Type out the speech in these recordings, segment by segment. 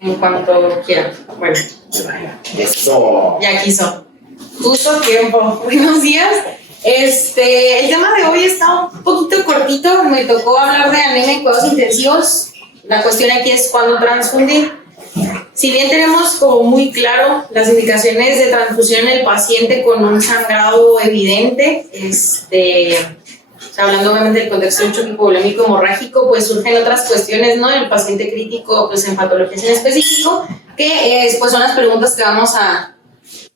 En cuanto quiera. Bueno. Eso. Ya quiso. Justo tiempo. Buenos días. El tema de hoy está un poquito cortito. Me tocó hablar de anemia y cuidados intensivos. La cuestión aquí es cuándo transfundir. Si bien tenemos como muy claro las indicaciones de transfusión en el paciente con un sangrado evidente, hablando obviamente del contexto de un choque hipovolémico hemorrágico, pues surgen otras cuestiones, ¿no? El paciente crítico, pues en patologías en específico, que pues son las preguntas que vamos a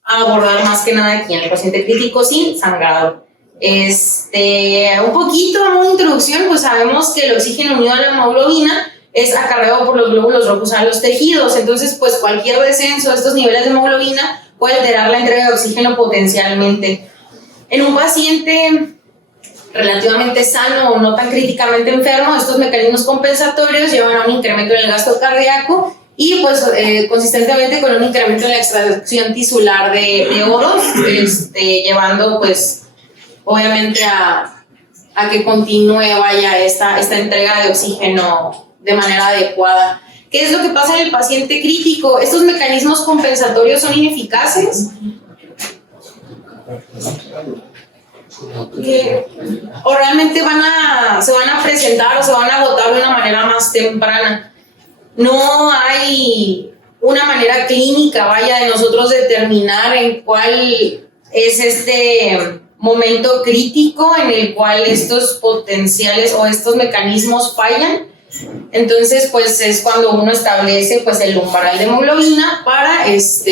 abordar más que nada aquí en el paciente crítico sin sangrado. Un poquito, una introducción, pues sabemos que el oxígeno unido a la hemoglobina es acarreado por los glóbulos rojos a los tejidos, entonces pues cualquier descenso de estos niveles de hemoglobina puede alterar la entrega de oxígeno potencialmente. En un paciente relativamente sano o no tan críticamente enfermo, estos mecanismos compensatorios llevan a un incremento en el gasto cardíaco y pues consistentemente con un incremento en la extracción tisular de oros, llevando pues obviamente a que continúe esta entrega de oxígeno de manera adecuada. ¿Qué es lo que pasa en el paciente crítico? Estos mecanismos compensatorios son ineficaces. O realmente se van a presentar o se van a agotar de una manera más temprana. No hay una manera clínica, de nosotros determinar en cuál es este momento crítico en el cual estos potenciales o estos mecanismos fallan. Entonces, pues es cuando uno establece pues el umbral de hemoglobina para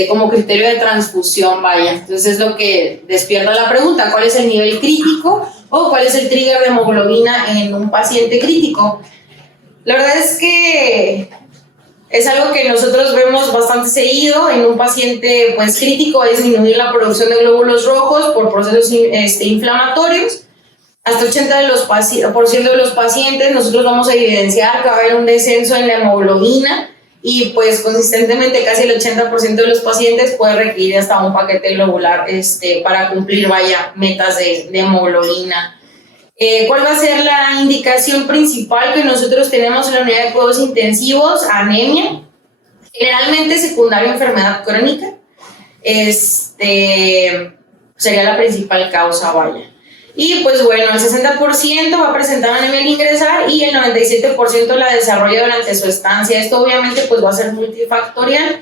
como criterio de transfusión, Entonces es lo que despierta la pregunta, ¿cuál es el nivel crítico o cuál es el trigger de hemoglobina en un paciente crítico? La verdad es que es algo que nosotros vemos bastante seguido. En un paciente pues crítico es disminuir la producción de glóbulos rojos por procesos inflamatorios. Hasta 80% de los pacientes nosotros vamos a evidenciar que va a haber un descenso en la hemoglobina y pues consistentemente casi el 80% de los pacientes puede requerir hasta un paquete globular para cumplir metas de hemoglobina. ¿Cuál va a ser la indicación principal que nosotros tenemos en la unidad de cuidados intensivos? Anemia, generalmente secundaria a enfermedad crónica, sería la principal causa, Y pues bueno, el 60% va a presentar anemia al ingresar y el 97% la desarrolla durante su estancia. Esto obviamente pues va a ser multifactorial.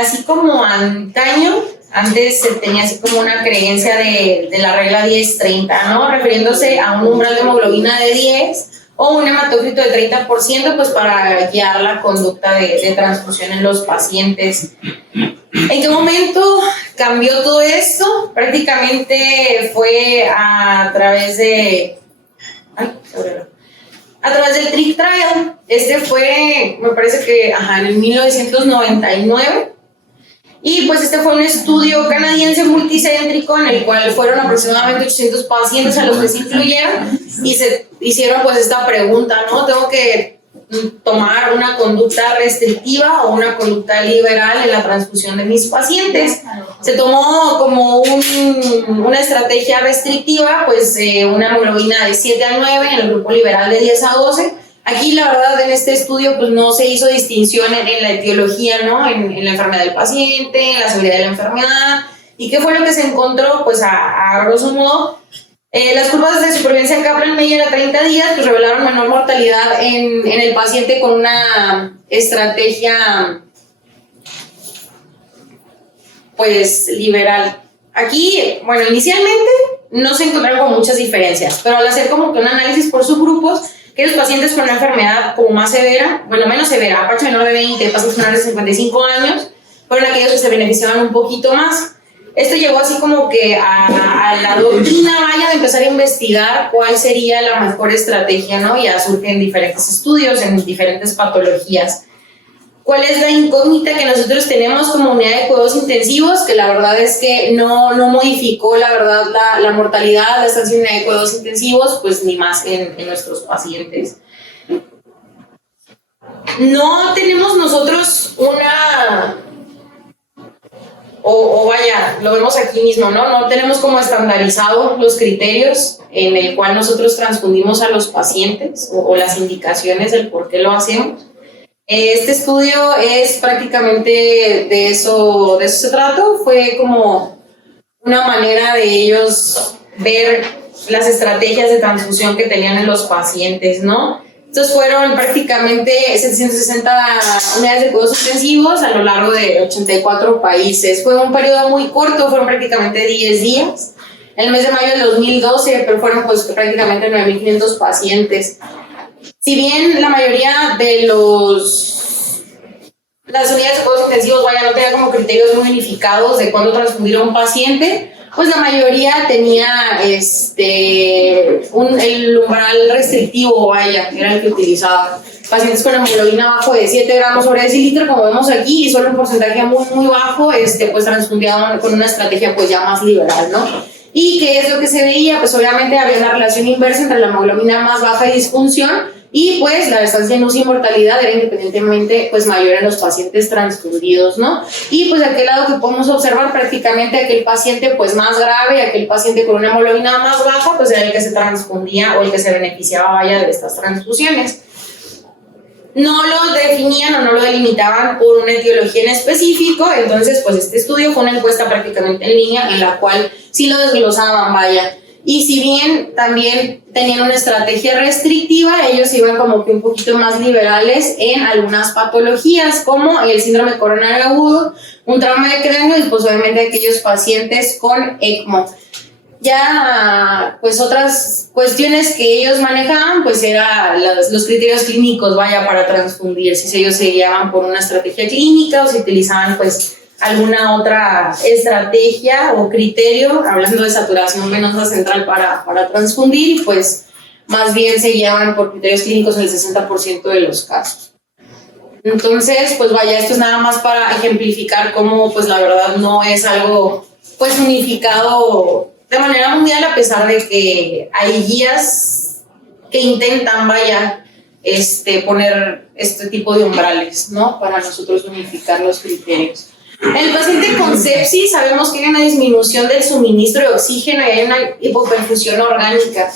Así como antaño, antes se tenía así como una creencia de la regla 10-30, ¿no? Refiriéndose a un umbral de hemoglobina de 10 o un hematócrito de 30%, pues para guiar la conducta de transfusión en los pacientes. ¿En qué momento cambió todo esto? Prácticamente fue a través del TRIC Trial. Fue, me parece que en el 1999. Y pues fue un estudio canadiense multicéntrico en el cual fueron aproximadamente 800 pacientes a los que se incluyeron y se hicieron pues esta pregunta, ¿no? ¿Tengo que tomar una conducta restrictiva o una conducta liberal en la transfusión de mis pacientes? Se tomó como una estrategia restrictiva, pues una hemoglobina de 7 a 9 en el grupo liberal de 10 a 12. Aquí la verdad en este estudio pues no se hizo distinción en la etiología, ¿no? En la enfermedad del paciente, en la severidad de la enfermedad. ¿Y qué fue lo que se encontró? Pues a grosso modo, las curvas de supervivencia Kaplan-Meier a 30 días pues revelaron menor mortalidad en el paciente con una estrategia pues liberal. Aquí, bueno, inicialmente no se encontraron con muchas diferencias, pero al hacer como que un análisis por subgrupos, que los pacientes con una enfermedad como más severa, bueno, menos severa, Apache menor de 20, pacientes menores de 55 años, fueron aquellos que se beneficiaban un poquito más. Esto llevó así como que a la doctrina de empezar a investigar cuál sería la mejor estrategia, ¿no? Ya surgen diferentes estudios en diferentes patologías. ¿Cuál es la incógnita que nosotros tenemos como unidad de cuidados intensivos? Que la verdad es que no modificó la verdad la mortalidad, la estancia en unidad de cuidados intensivos, pues ni más en nuestros pacientes. No tenemos nosotros vaya, lo vemos aquí mismo, ¿no? No tenemos como estandarizado los criterios en el cual nosotros transfundimos a los pacientes o las indicaciones del por qué lo hacemos. Este estudio es prácticamente de eso se trató. Fue como una manera de ellos ver las estrategias de transfusión que tenían en los pacientes, ¿no? Estos fueron prácticamente 760 unidades de cuidados intensivos a lo largo de 84 países. Fue un periodo muy corto, fueron prácticamente 10 días. En el mes de mayo del 2012, pero fueron pues prácticamente 9.500 pacientes. Si bien la mayoría de las unidades de cuidados intensivos, vaya, no tenía como criterios muy unificados de cuándo transfundir a un paciente, pues la mayoría tenía el umbral restrictivo, vaya, era el que utilizaba. Pacientes con hemoglobina bajo de 7 gramos sobre decilitro, como vemos aquí, y solo un porcentaje muy, muy bajo, pues transfundían con una estrategia pues ya más liberal, ¿no? ¿Y qué es lo que se veía? Pues obviamente había una relación inversa entre la hemoglobina más baja y disfunción, y pues la estancia en UCI y mortalidad era independientemente pues mayor en los pacientes transfundidos, ¿no? Y pues de aquel lado que podemos observar prácticamente aquel paciente pues más grave, aquel paciente con una hemoglobina más baja, pues era el que se transfundía o el que se beneficiaba, vaya, de estas transfusiones. No lo definían o no lo delimitaban por una etiología en específico, entonces pues este estudio fue una encuesta prácticamente en línea en la cual sí lo desglosaban, vaya. Y si bien también tenían una estrategia restrictiva, ellos iban como que un poquito más liberales en algunas patologías, como el síndrome coronario agudo, un trauma de cráneo y pues obviamente aquellos pacientes con ECMO. Ya, pues otras cuestiones que ellos manejaban, pues eran los criterios clínicos, vaya, para transfundir, si ellos se guiaban por una estrategia clínica o si utilizaban, pues, alguna otra estrategia o criterio, hablando de saturación venosa central para transfundir, pues más bien se guiaban por criterios clínicos en el 60% de los casos. Entonces, pues vaya, esto es nada más para ejemplificar cómo, pues la verdad no es algo, pues unificado de manera mundial, a pesar de que hay guías que intentan, vaya, poner este tipo de umbrales, ¿no? Para nosotros unificar los criterios. En el paciente con sepsis sabemos que hay una disminución del suministro de oxígeno y hay una hipoperfusión orgánica.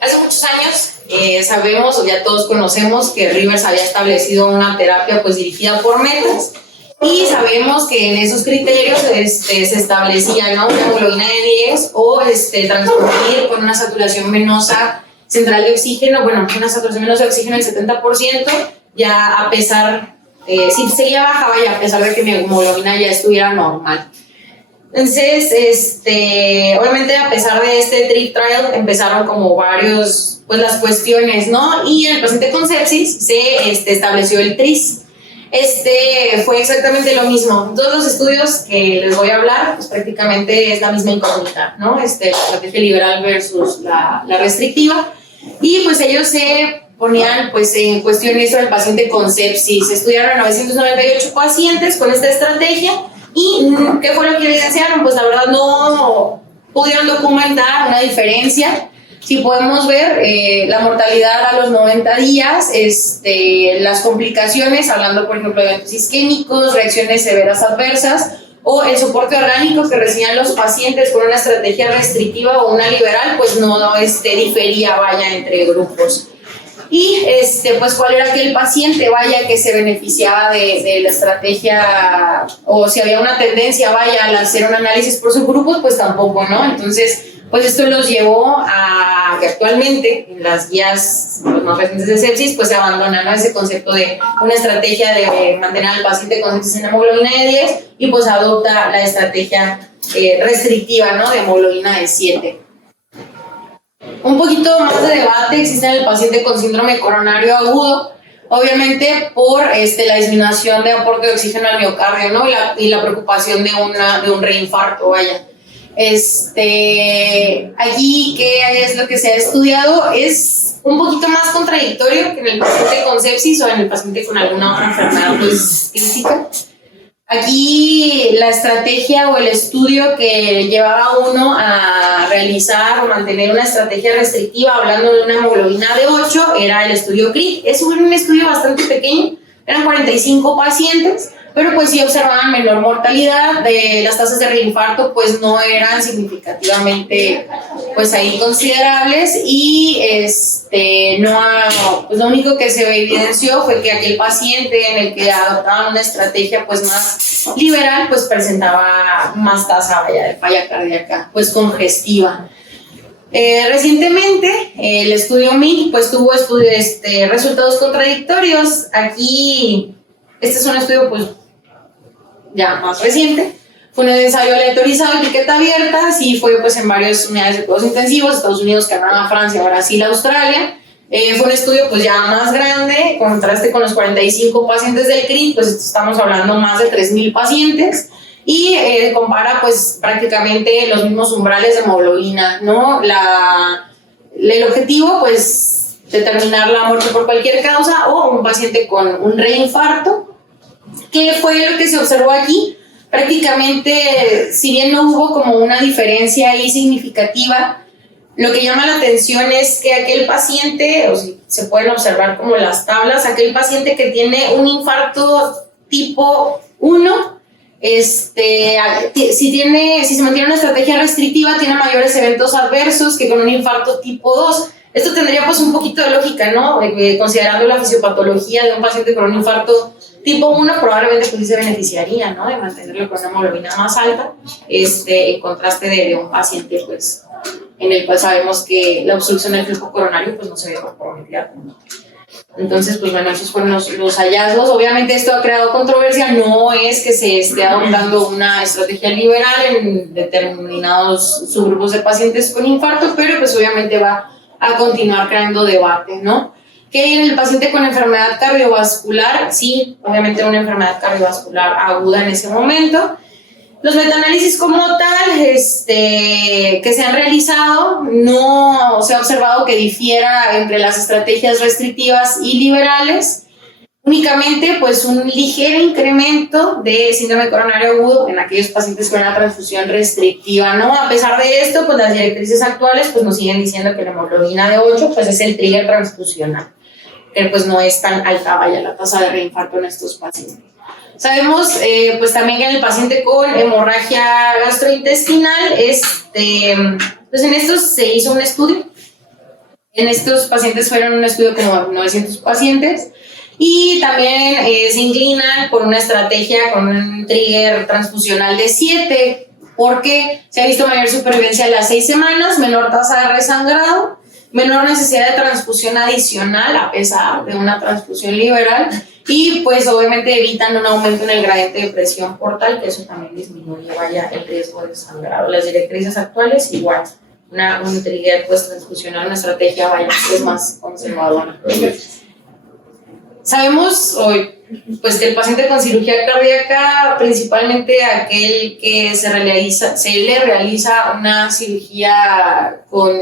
Hace muchos años sabemos, o ya todos conocemos, que Rivers había establecido una terapia pues dirigida por metas y sabemos que en esos criterios se establecía, ¿no?, una hemoglobina de 10 o transfundir con una saturación venosa central de oxígeno, bueno, una saturación venosa de oxígeno del 70%, ya a pesar si seguía baja, vaya, a pesar de que mi hemoglobina ya estuviera normal. Entonces, obviamente a pesar de este TRIP trial empezaron como varios, pues las cuestiones, ¿no? Y en el paciente con sepsis se estableció el TRIS. Fue exactamente lo mismo. Todos los estudios que les voy a hablar, pues prácticamente es la misma incógnita, ¿no? La estrategia liberal versus la restrictiva. Y pues ellos se ponían pues en cuestión esto del paciente con sepsis. Estudiaron a 998 pacientes con esta estrategia y ¿qué fue lo que evidenciaron? Pues la verdad no pudieron documentar una diferencia. Si podemos ver la mortalidad a los 90 días, las complicaciones, hablando por ejemplo de eventos isquémicos, reacciones severas adversas o el soporte orgánico que recibían los pacientes con una estrategia restrictiva o una liberal, pues no difería, vaya, entre grupos. Y pues cuál era aquel paciente, vaya, que se beneficiaba de la estrategia, o si había una tendencia, vaya, al hacer un análisis por subgrupos, pues tampoco, ¿no? Entonces, pues esto los llevó a que actualmente en las guías más recientes de sepsis, pues se abandona, ¿no?, ese concepto de una estrategia de mantener al paciente con sepsis en hemoglobina de 10 y pues adopta la estrategia restrictiva, ¿no?, de hemoglobina de 7. Un poquito más de debate existe en el paciente con síndrome coronario agudo, obviamente por la disminución de aporte de oxígeno al miocardio, ¿no?, y la preocupación de un reinfarto, vaya. Allí, ¿qué es lo que se ha estudiado? Es un poquito más contradictorio que en el paciente con sepsis o en el paciente con alguna otra enfermedad pues crítica. Aquí la estrategia o el estudio que llevaba uno a realizar o mantener una estrategia restrictiva, hablando de una hemoglobina de 8, era el estudio CRIT. Es un estudio bastante pequeño, eran 45 pacientes, pero pues sí observaban menor mortalidad, las tasas de reinfarto pues no eran significativamente pues ahí considerables y pues lo único que se evidenció fue que aquel paciente en el que adoptaban una estrategia pues más liberal pues presentaba más tasa de falla cardíaca pues congestiva. Recientemente el estudio MIG pues tuvo resultados contradictorios. Aquí este es un estudio pues ya más reciente, fue un ensayo aleatorizado de etiqueta abierta, sí fue pues en varias unidades de cuidados intensivos, Estados Unidos, Canadá, Francia, Brasil, Australia. Fue un estudio pues ya más grande, en contraste con los 45 pacientes del CRIT, pues estamos hablando más de 3,000 pacientes y compara pues prácticamente los mismos umbrales de hemoglobina, ¿no? El objetivo pues determinar la muerte por cualquier causa o un paciente con un reinfarto. ¿Qué fue lo que se observó aquí? Prácticamente, si bien no hubo como una diferencia ahí significativa, lo que llama la atención es que aquel paciente, o si se pueden observar como las tablas, aquel paciente que tiene un infarto tipo 1, si se mantiene una estrategia restrictiva, tiene mayores eventos adversos que con un infarto tipo 2. Esto tendría pues un poquito de lógica, ¿no? Considerando la fisiopatología de un paciente con un infarto tipo 1, probablemente pues sí se beneficiaría, ¿no? De mantenerlo con una hemoglobina más alta, en contraste de un paciente pues en el cual sabemos que la obstrucción del flujo coronario pues no se ve comprometida. Entonces, pues bueno, esos fueron los hallazgos. Obviamente esto ha creado controversia, no es que se esté adoptando una estrategia liberal en determinados subgrupos de pacientes con infarto, pero pues obviamente va a continuar creando debate, ¿no? ¿Qué hay en el paciente con enfermedad cardiovascular? Sí, obviamente una enfermedad cardiovascular aguda en ese momento. Los metaanálisis como tal que se han realizado, no se ha observado que difiera entre las estrategias restrictivas y liberales. Únicamente pues un ligero incremento de síndrome coronario agudo en aquellos pacientes con una transfusión restrictiva, ¿no? A pesar de esto, pues las directrices actuales pues nos siguen diciendo que la hemoglobina de 8 pues es el trigger transfusional, que pues no es tan alta vaya la tasa de reinfarto en estos pacientes. Sabemos pues también que en el paciente con hemorragia gastrointestinal, pues en estos se hizo un estudio. En estos pacientes fueron un estudio como 900 pacientes y también se inclinan por una estrategia con un trigger transfusional de 7 porque se ha visto mayor supervivencia a las 6 semanas, menor tasa de resangrado, menor necesidad de transfusión adicional a pesar de una transfusión liberal y pues obviamente evitan un aumento en el gradiente de presión portal, que eso también disminuye vaya el riesgo de sangrado. Las directrices actuales igual, un trigger pues transfusional, una estrategia vaya pues más conservadora. Sabemos hoy pues que el paciente con cirugía cardíaca, principalmente aquel que se le realiza una cirugía con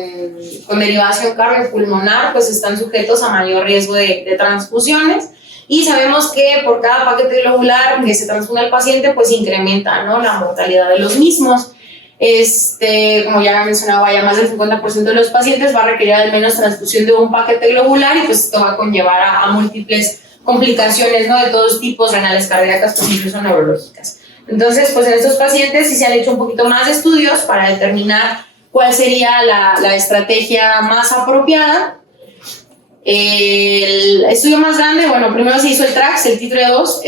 derivación cardiopulmonar, pues están sujetos a mayor riesgo de transfusiones. Y sabemos que por cada paquete globular que se transfunde al paciente, pues incrementa, ¿no?, la mortalidad de los mismos. Como ya mencionaba, ya más del 50% de los pacientes va a requerir al menos transfusión de un paquete globular y pues esto va a conllevar a múltiples complicaciones, ¿no?, de todos tipos, renales, cardíacas, pues incluso neurológicas. Entonces, pues en estos pacientes sí se han hecho un poquito más de estudios para determinar cuál sería la estrategia más apropiada. El estudio más grande, bueno, primero se hizo el TRAX, el TITRE-2,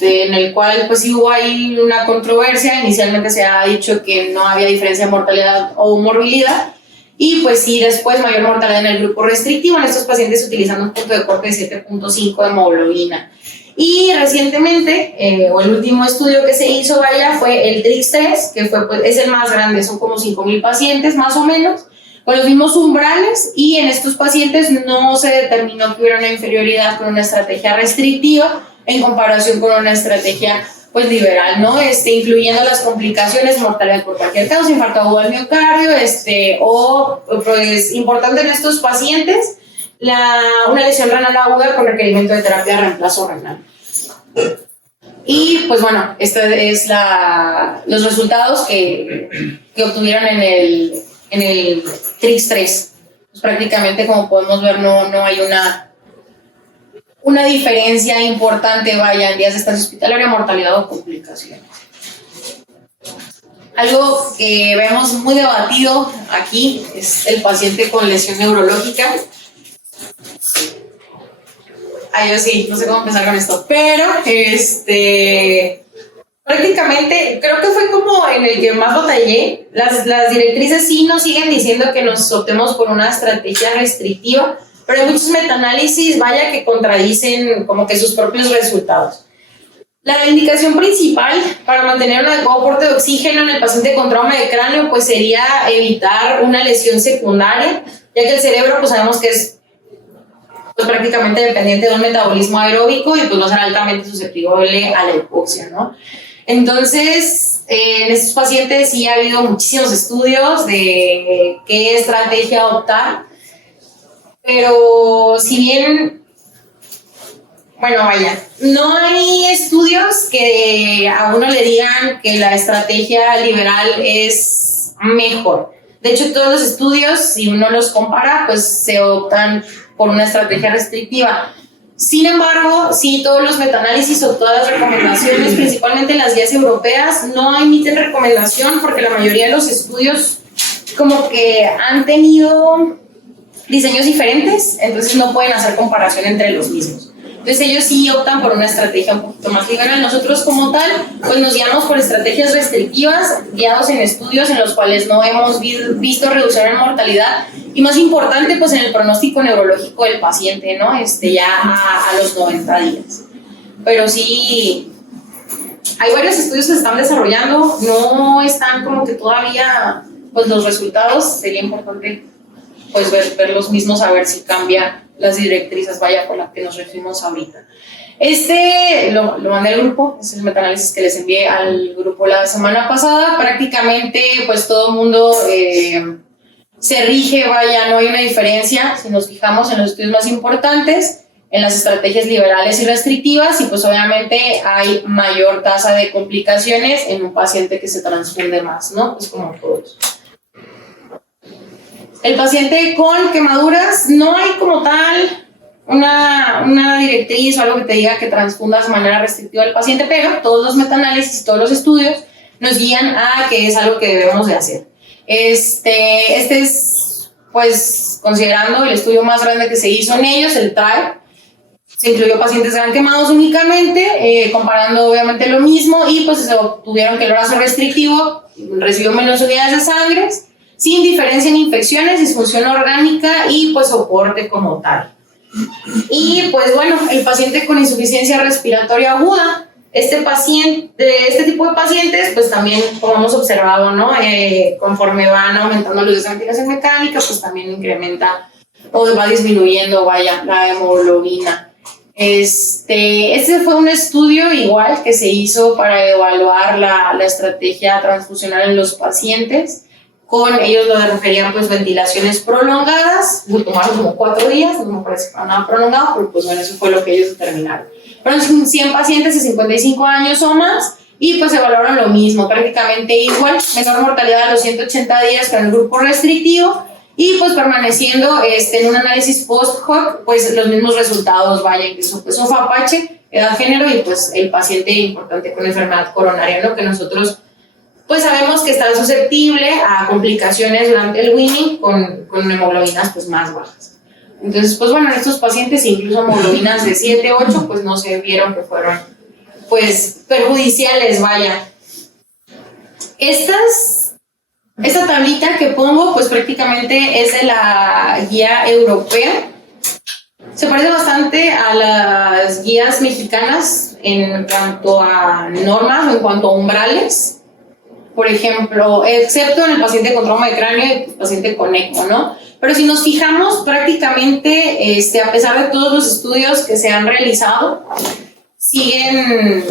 en el cual pues sí hubo ahí una controversia. Inicialmente se ha dicho que no había diferencia de mortalidad o morbilidad y pues sí después mayor mortalidad en el grupo restrictivo en estos pacientes utilizando un punto de corte de 7.5 de hemoglobina. Y recientemente, o el último estudio que se hizo vaya fue el TRIX-3, que pues, es el más grande, son como 5,000 pacientes más o menos, con los mismos umbrales, y en estos pacientes no se determinó que hubiera una inferioridad con una estrategia restrictiva en comparación con una estrategia pues liberal, ¿no? Incluyendo las complicaciones, mortalidad por cualquier causa, infarto agudo al miocardio, o pues importante en estos pacientes, una lesión renal aguda con requerimiento de terapia de reemplazo renal. Y pues bueno, estos es los resultados que obtuvieron en el TRIX-3. Pues prácticamente, como podemos ver, no hay una diferencia importante, vaya, en días de estancia hospitalaria, mortalidad o complicaciones. Algo que vemos muy debatido aquí es el paciente con lesión neurológica. Ay, yo sí, no sé cómo empezar con esto, pero prácticamente creo que fue como en el que más batallé. Las directrices sí nos siguen diciendo que nos optemos por una estrategia restrictiva, pero hay muchos metaanálisis, vaya, que contradicen como que sus propios resultados. La indicación principal para mantener un adecuado aporte de oxígeno en el paciente con trauma de cráneo pues sería evitar una lesión secundaria, ya que el cerebro pues sabemos que es pues prácticamente dependiente de un metabolismo aeróbico y pues va a ser altamente susceptible a la hipoxia, ¿no? Entonces, en estos pacientes sí ha habido muchísimos estudios de qué estrategia optar, pero si bien, bueno, vaya, no hay estudios que a uno le digan que la estrategia liberal es mejor. De hecho, todos los estudios, si uno los compara, pues se optan por una estrategia restrictiva. Sin embargo, sí, todos los metaanálisis o todas las recomendaciones, principalmente las guías europeas, no emiten recomendación porque la mayoría de los estudios como que han tenido diseños diferentes, entonces no pueden hacer comparación entre los mismos. Entonces ellos sí optan por una estrategia un poquito más liberal. Nosotros como tal, pues nos guiamos por estrategias restrictivas, guiados en estudios en los cuales no hemos visto reducción en mortalidad y más importante, pues en el pronóstico neurológico del paciente, ¿no? Ya a los 90 días. Pero sí, hay varios estudios que se están desarrollando, no están como que todavía, pues los resultados, sería importante pues ver los mismos, a ver si cambia las directrices, vaya, por las que nos referimos ahorita. Lo mandé al grupo, es el metaanálisis que les envié al grupo la semana pasada. Prácticamente, pues todo el mundo se rige, vaya, no hay una diferencia si nos fijamos en los estudios más importantes, en las estrategias liberales y restrictivas, y pues obviamente hay mayor tasa de complicaciones en un paciente que se transfunde más, ¿no? Es como todos. El paciente con quemaduras, no hay como tal una directriz o algo que te diga que transfundas de manera restrictiva al paciente, pero todos los metaanálisis y todos los estudios nos guían a que es algo que debemos de hacer. Este es, pues, considerando el estudio más grande que se hizo en ellos, el TRIAL. Se incluyó pacientes gran quemados únicamente, comparando obviamente lo mismo, y pues se obtuvieron que el brazo restrictivo recibió menos unidades de sangre, sin diferencia en infecciones, disfunción orgánica y pues soporte como tal. Y pues bueno, el paciente con insuficiencia respiratoria aguda, este tipo de pacientes, pues también, como hemos observado, ¿no? Conforme van aumentando los de ventilación mecánica, pues también incrementa o va disminuyendo, vaya, la hemoglobina. Este fue un estudio igual que se hizo para evaluar la estrategia transfusional en los pacientes. Con ellos lo referían pues ventilaciones prolongadas, lo tomaron como 4 días, no me parece nada prolongado, pero pues bueno, eso fue lo que ellos determinaron. Fueron 100 pacientes de 55 años o más y pues evaluaron lo mismo, prácticamente igual, menor mortalidad a los 180 días que en el grupo restrictivo y pues permaneciendo en un análisis post-hoc, pues los mismos resultados, vaya, incluso pues sofapache, edad, género y pues el paciente importante con enfermedad coronaria, ¿no? Que nosotros pues sabemos que está susceptible a complicaciones durante el weaning con hemoglobinas pues más bajas. Entonces, pues bueno, en estos pacientes incluso hemoglobinas de 7, 8 pues no se vieron que fueron pues perjudiciales, vaya. Esta tablita que pongo pues prácticamente es de la guía europea. Se parece bastante a las guías mexicanas en cuanto a normas o en cuanto a umbrales. Por ejemplo, excepto en el paciente con trauma de cráneo y el paciente con ECMO, ¿no? Pero si nos fijamos, prácticamente, a pesar de todos los estudios que se han realizado, siguen,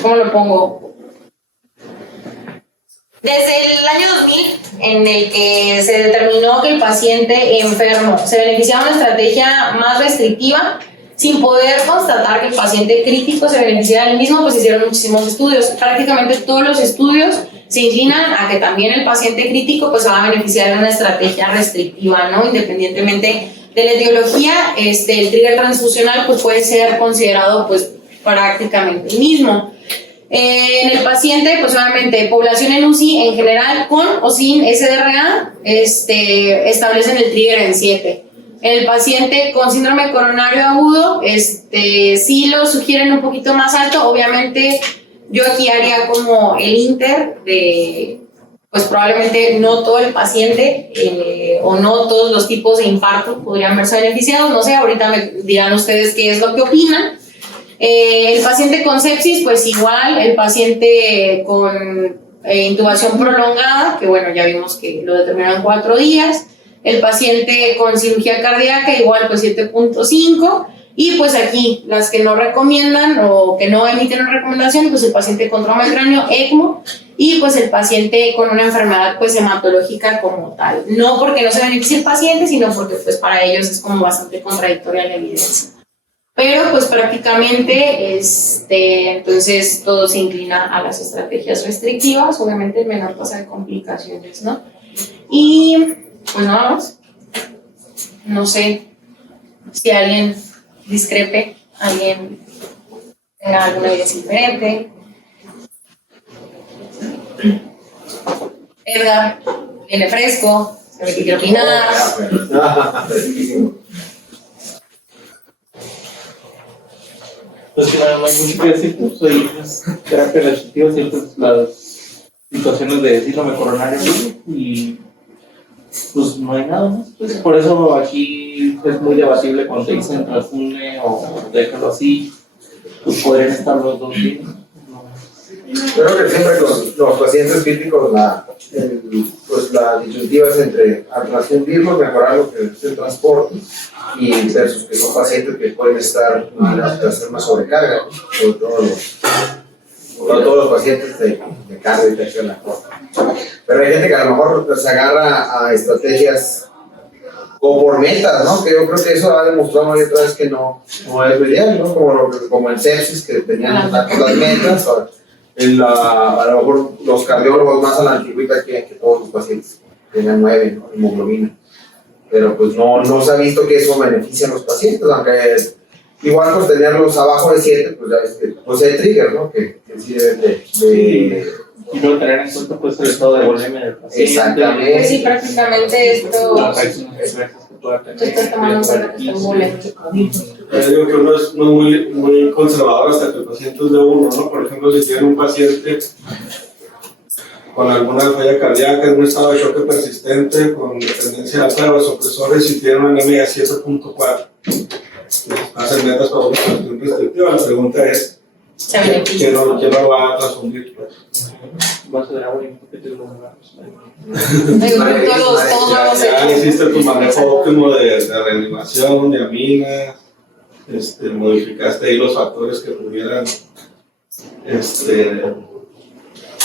¿cómo lo pongo? Desde el año 2000, en el que se determinó que el paciente enfermo se beneficiaba de una estrategia más restrictiva, sin poder constatar que el paciente crítico se beneficiara del mismo, pues hicieron muchísimos estudios. Prácticamente todos los estudios se inclinan a que también el paciente crítico pues va a beneficiar de una estrategia restrictiva, ¿no? Independientemente de la etiología, el trigger transfusional pues puede ser considerado pues prácticamente el mismo. En el paciente, pues obviamente, población en UCI en general, con o sin SDRA, establecen el trigger en 7. En el paciente con síndrome coronario agudo, sí lo sugieren un poquito más alto. Obviamente, yo aquí haría como el inter de, pues probablemente no todo el paciente o no todos los tipos de infarto podrían verse beneficiados. No sé, ahorita me dirán ustedes qué es lo que opinan. El paciente con sepsis, pues igual, el paciente con intubación prolongada, que bueno, ya vimos que lo determinaron 4 días, el paciente con cirugía cardíaca, igual pues 7.5, y pues aquí las que no recomiendan o que no emiten una recomendación, pues el paciente con trauma de cráneo, ECMO, y pues el paciente con una enfermedad pues hematológica como tal. No porque no se beneficie el paciente, sino porque pues para ellos es como bastante contradictoria la evidencia. Pero pues prácticamente entonces todo se inclina a las estrategias restrictivas, obviamente menor tasa de complicaciones, ¿no? Y pues nada más, no sé si alguien discrepe, alguien tenga alguna evidencia diferente. Edgar, viene fresco, sabe qué quiere opinar. Pues que no hay mucho que decir, pues soy terapia restrictiva, siempre las situaciones de síndrome coronario y pues no hay nada más. Pues por eso aquí es muy debatible cuando te dicen transfunde o déjalo así, pues podrían estar los dos bien. Yo creo que siempre los pacientes críticos, pues la disyuntiva es entre transfundirlos, mejorar lo que es el transporte, y versus que son pacientes que pueden hacer más sobrecarga, sobre todo todos los pacientes de cardio y tercera. Pero hay gente que a lo mejor se agarra a estrategias o por metas, ¿no? Que yo creo que eso ha demostrado otra vez que no es lo ideal, ¿no? Como el sepsis, que tenían las metas, a lo mejor los cardiólogos más a la antigüita que todos los pacientes tenían 9, ¿no? Hemoglobina. Pero pues no se ha visto que eso beneficia a los pacientes, aunque igual pues tenerlos abajo de 7, pues ya es que pues el trigger, ¿no? Que sí deben y no tener en cuenta pues el estado de volemia del paciente. Exactamente. Pues sí, prácticamente esto. Tú estás tomando un cuenta que está en volemia. Yo digo que uno es muy conservador hasta que el paciente es de uno, ¿no? Por ejemplo, si tiene un paciente con alguna falla cardíaca, en un estado de choque persistente, con dependencia alta de vasopresores y tiene una anemia de 7.4, hacen metas para una cuestión restrictiva. La pregunta es, ¿quién no va a transfundir? Vaso de agua y un poquito de agua. Ya hiciste tu manejo óptimo de reanimación, de aminas, modificaste ahí los factores que pudieran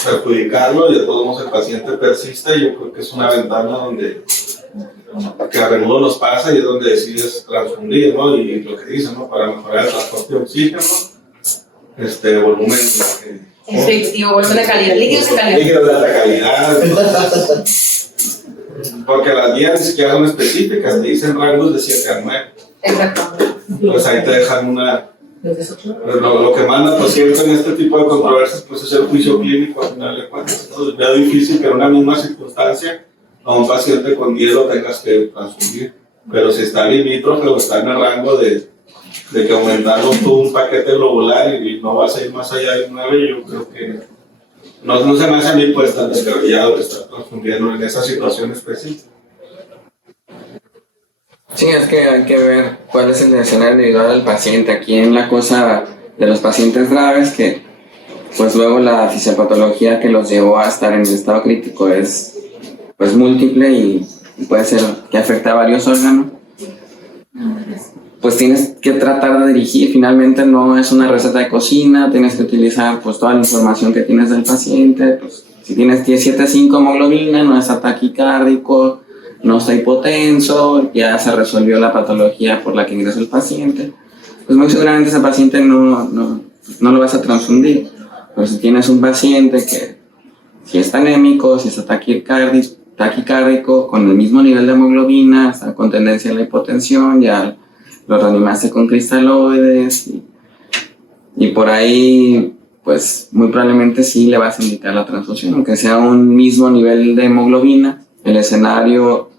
perjudicarlo, y de todos modos el paciente persiste. Yo creo que es una ventana que a menudo nos pasa y es donde decides transfundir, ¿no? Y lo que dicen, ¿no? Para mejorar el transporte de oxígeno, volumen efectivo, volumen de calidad, líquidos de calidad. Líquidos de alta calidad. Porque las guías ni siquiera son específicas, te dicen rangos de 7 a 9. Exacto. Pues ahí te dejan lo que manda pues siempre en este tipo de controversias pues es el juicio clínico al final de cuentas. Entonces ya es difícil que en una misma circunstancia a un paciente con 10 lo tengas que transfundir, pero si está limítrofe o está en el rango de que aumentarlo tú un paquete globular y no vas a ir más allá de 9, yo creo que no se me hace a mí pues tan descabellado estar transfundiendo en esa situación específica. Sí, es que hay que ver cuál es el escenario individual del paciente. Aquí en la cosa de los pacientes graves, que pues luego la fisiopatología que los llevó a estar en el estado crítico es pues múltiple y puede ser que afecta a varios órganos, pues tienes que tratar de dirigir. Finalmente no es una receta de cocina, tienes que utilizar pues toda la información que tienes del paciente. Pues si tienes 17.5 hemoglobina, no está taquicárdico, no está hipotenso, ya se resolvió la patología por la que ingresó el paciente, pues muy seguramente ese paciente no lo vas a transfundir. Pero si tienes un paciente que si está anémico, si está taquicárdico, taquicárdico con el mismo nivel de hemoglobina, está con tendencia a la hipotensión, ya lo reanimaste con cristaloides y por ahí pues muy probablemente sí le vas a indicar la transfusión, aunque sea un mismo nivel de hemoglobina, el escenario,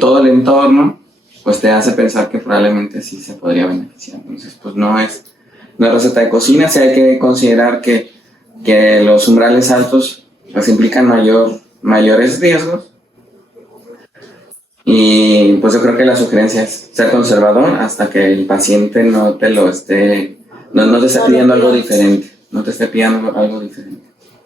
todo el entorno, pues te hace pensar que probablemente sí se podría beneficiar. Entonces, pues no es receta de cocina, sí hay que considerar que los umbrales altos pues implican mayores riesgos. Y pues yo creo que la sugerencia es ser conservador hasta que el paciente no te esté pidiendo algo diferente, no te esté pidiendo algo diferente.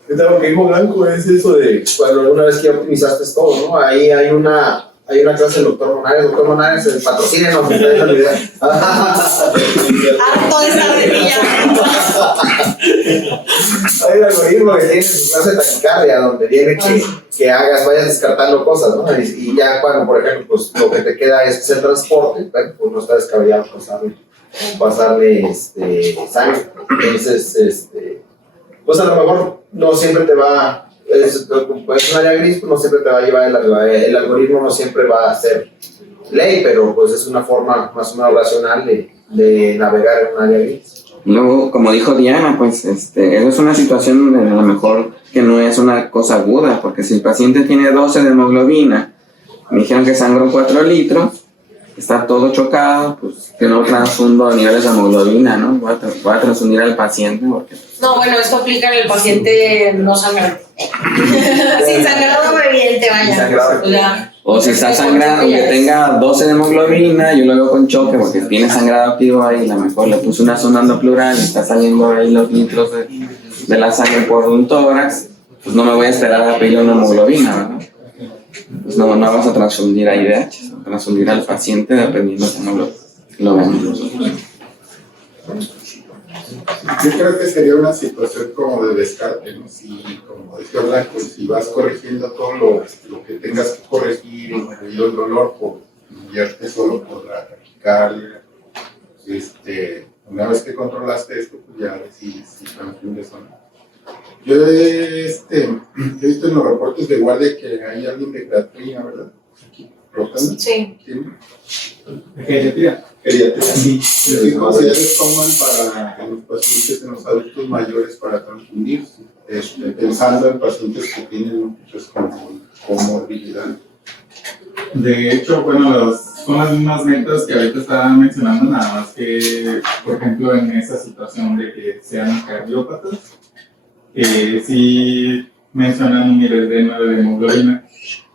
El tabaquismo blanco es eso de cuando alguna vez que ya optimizaste todo, ¿no? Ahí hay una clase del doctor Monares, el patrocínenos, me deja olvidar. Harto de esa bebida. Hay un algoritmo que tiene su clase de taquicardia donde viene que vayas descartando cosas, ¿no? Y ya cuando, por ejemplo, pues lo que te queda es el transporte, pues no está descabellado pasarle sangre. Entonces, pues a lo mejor no siempre te va, es un área gris, no siempre te va a llevar el algoritmo, no siempre va a ser ley, pero pues es una forma más o menos racional de navegar en un área gris. Luego, como dijo Diana, pues eso es una situación a lo mejor que no es una cosa aguda, porque si el paciente tiene 12 de hemoglobina, me dijeron que sangró 4 litros, está todo chocado, pues que no transfundo a niveles de hemoglobina, ¿no? Voy a transfundir al paciente porque... No, bueno, esto aplica en el paciente no sangrado. Sin sangrado evidente, vaya. O si está sangrado, que tenga 12 de hemoglobina, yo lo veo con choque porque tiene sangrado activo ahí, a lo mejor le puse una sonda pleural y está saliendo ahí los litros de la sangre por un tórax, pues no me voy a esperar a pedirle una hemoglobina, ¿verdad? Pues no vas a transfundir a IDH, a transfundir al paciente dependiendo de cómo lo veamos nosotros. Yo creo que sería una situación como de descarte, ¿no? Si, como decía Blanco, si vas corrigiendo todo lo que tengas que corregir, incluido el dolor, invierte solo por la taquicardia. Una vez que controlaste esto, pues ya decides si transfundes o no. Yo he visto en los reportes de guardia que hay alguien de creatina, ¿verdad? ¿Rotando? Sí. ¿Quién? Geriatría. Sí. ¿Qué consideras toman para los pacientes, en los adultos mayores, para transfundir? Pensando en pacientes que tienen pues, comorbilidad. De hecho, bueno, son las mismas metas que ahorita estaban mencionando, nada más que, por ejemplo, en esa situación de que sean cardiópatas, sí mencionan un nivel de 9 de hemoglobina,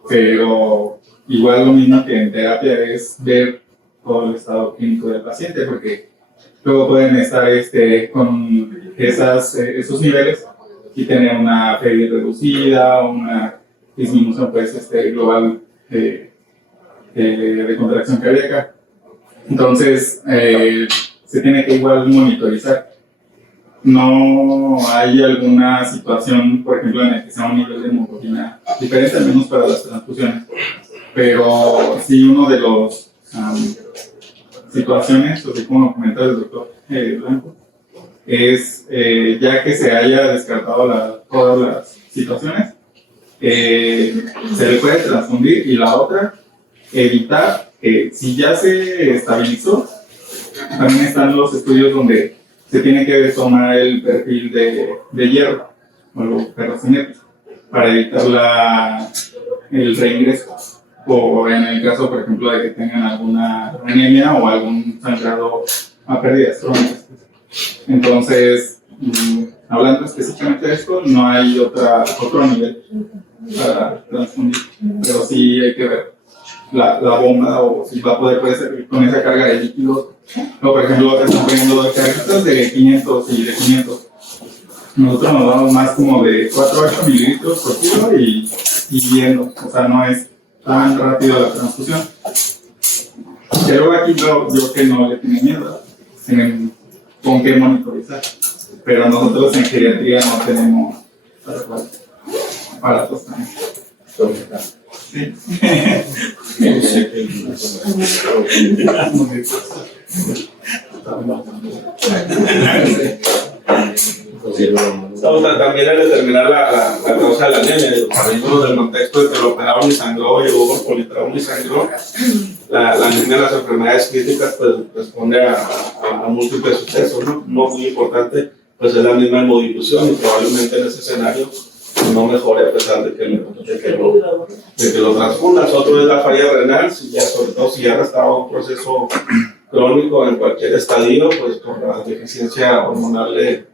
pero igual lo mismo que en terapia es ver todo el estado clínico del paciente, porque luego pueden estar con esos niveles y tener una febril reducida, una disminución pues, global de contracción cardíaca. Entonces, se tiene que igual monitorizar. No hay alguna situación, por ejemplo, en la que sea un nivel de hemoglobina diferente, al menos para las transfusiones, pero sí uno de los situaciones, así como lo comentaba el doctor Blanco, es ya que se haya descartado todas las situaciones, se le puede transfundir, y la otra, evitar que si ya se estabilizó, también están los estudios donde se tiene que tomar el perfil de hierro o los ferrocinéticos para evitar el reingreso, o en el caso, por ejemplo, de que tengan alguna anemia o algún sangrado a pérdidas crónicas. Entonces, hablando específicamente de esto, no hay otro nivel para transfundir, pero sí hay que ver la bomba, o si va a poder ser con esa carga de líquidos. No, por ejemplo, están poniendo carritos de 500 y de 500. Nosotros nos damos más como de 4 a 8 mililitros por kilo y viendo, o sea, no es tan rápido la transfusión. Pero aquí yo que no le tienen miedo, tienen con qué monitorizar. Pero nosotros en geriatría no tenemos aparatos también. Sí. Estamos también al determinar la causa de la anemia, salimos del contexto de que lo operaron y sangró, llegó por politrauma y sangró. La anemia de las enfermedades críticas pues responde a múltiples sucesos, ¿no? Uno muy importante pues es la misma hemodifusión y probablemente en ese escenario no mejore a pesar de que lo transfundas. Otro es la falla renal, sobre todo si ya restaba un proceso crónico en cualquier estadio, pues por la deficiencia hormonal de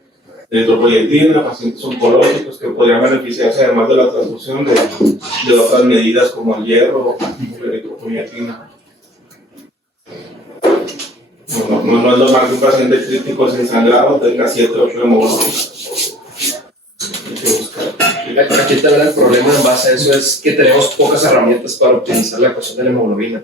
eritropoyetina, pacientes oncológicos que podrían beneficiarse además de la transfusión de otras medidas como el hierro o la eritropoyetina. No es normal que un paciente crítico sin sangrado tenga 7 o 8 hemoglobinas. Aquí también el problema en base a eso es que tenemos pocas herramientas para optimizar la ecuación de la hemoglobina.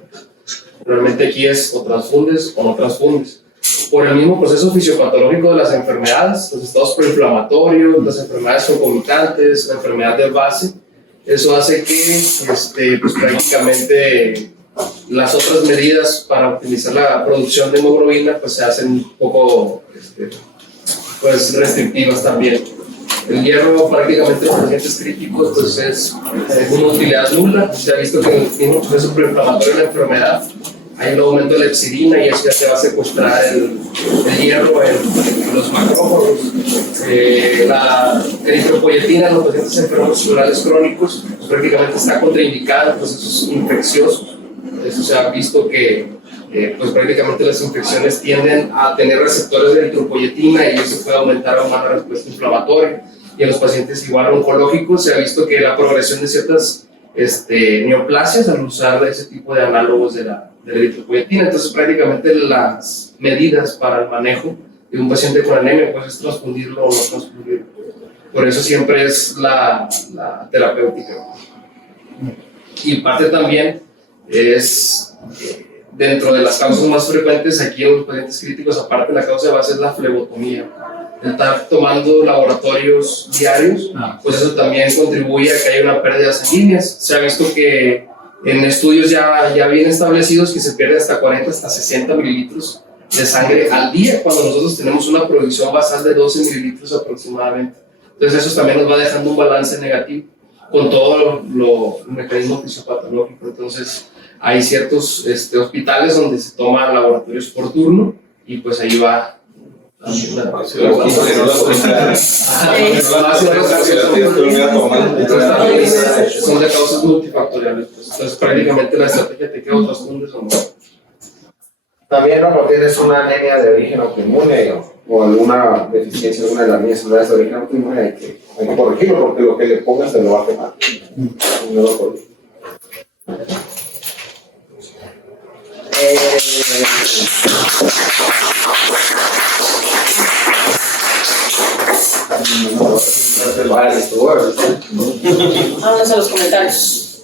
Realmente aquí es o transfundes o no transfundes. Por el mismo proceso fisiopatológico de las enfermedades, los estados proinflamatorios, las enfermedades concomitantes, la enfermedad de base, eso hace que pues prácticamente las otras medidas para optimizar la producción de hemoglobina pues se hacen un poco pues restrictivas también. El hierro prácticamente en los pacientes críticos pues es una utilidad nula. Se ha visto que en el mismo proceso proinflamatorio de la enfermedad hay un aumento de la epsidina y eso ya te va a secuestrar el hierro en los macrófagos. La eritropoyetina en los pacientes enfermos musculares crónicos pues, prácticamente está contraindicada en procesos infecciosos. Eso se ha visto que pues prácticamente las infecciones tienden a tener receptores de eritropoyetina y eso puede aumentar aún más la respuesta inflamatoria. Y en los pacientes igual oncológicos se ha visto que la progresión de ciertas neoplasias al usar ese tipo de análogos de la eritropoyetina. Entonces prácticamente las medidas para el manejo de un paciente con anemia pues es transfundirlo o no transfundirlo. Por eso siempre es la terapéutica. Y parte también es dentro de las causas más frecuentes aquí en los pacientes críticos, aparte de la causa de base, es la flebotomía. El estar tomando laboratorios diarios, pues eso también contribuye a que haya una pérdida sanguínea. Se ha visto que en estudios ya bien establecidos que se pierde hasta 40 hasta 60 mililitros de sangre al día, cuando nosotros tenemos una producción basal de 12 mililitros aproximadamente. Entonces eso también nos va dejando un balance negativo con todo el mecanismo fisiopatológico. Entonces hay ciertos hospitales donde se toman laboratorios por turno y pues ahí va entonces son de causas multifactoriales. Entonces prácticamente la estrategia te queda otras fundes o no. También no tienes una anemia de origen autoinmune o alguna deficiencia de una de las líneas celulares de origen autoinmune, hay que corregirlo porque lo que le pongas se lo va a quemar. No lo corrijo. Vamos a los comentarios.